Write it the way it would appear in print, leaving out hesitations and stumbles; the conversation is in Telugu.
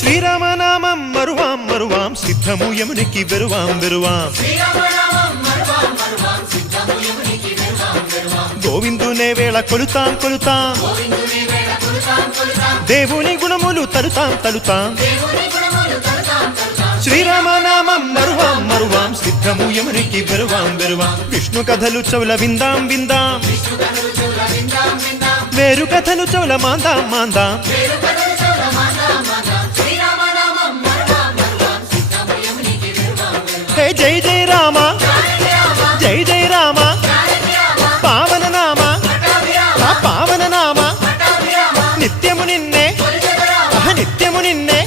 శ్రీరామనామం మరువాం మరువాం సిద్ధము యమునికి వెరువాం వెరువాం గోవిందునే వేళ కొలుతాం కొలుతాం దేవుని గుణములు తలుతాం తలుతాం శ్రీరామనామం మరువాం మరువాం సిద్ధము యమునికి వెరువాం వెరువాం విష్ణు కథలు చౌల విందాం విందాం వేరు కథలు చౌల మాందాం మాందాం హే జై జై రామ జై జై రామ పావన నామ పావన నామ నిత్యము నిన్నే నిత్యము నిన్నే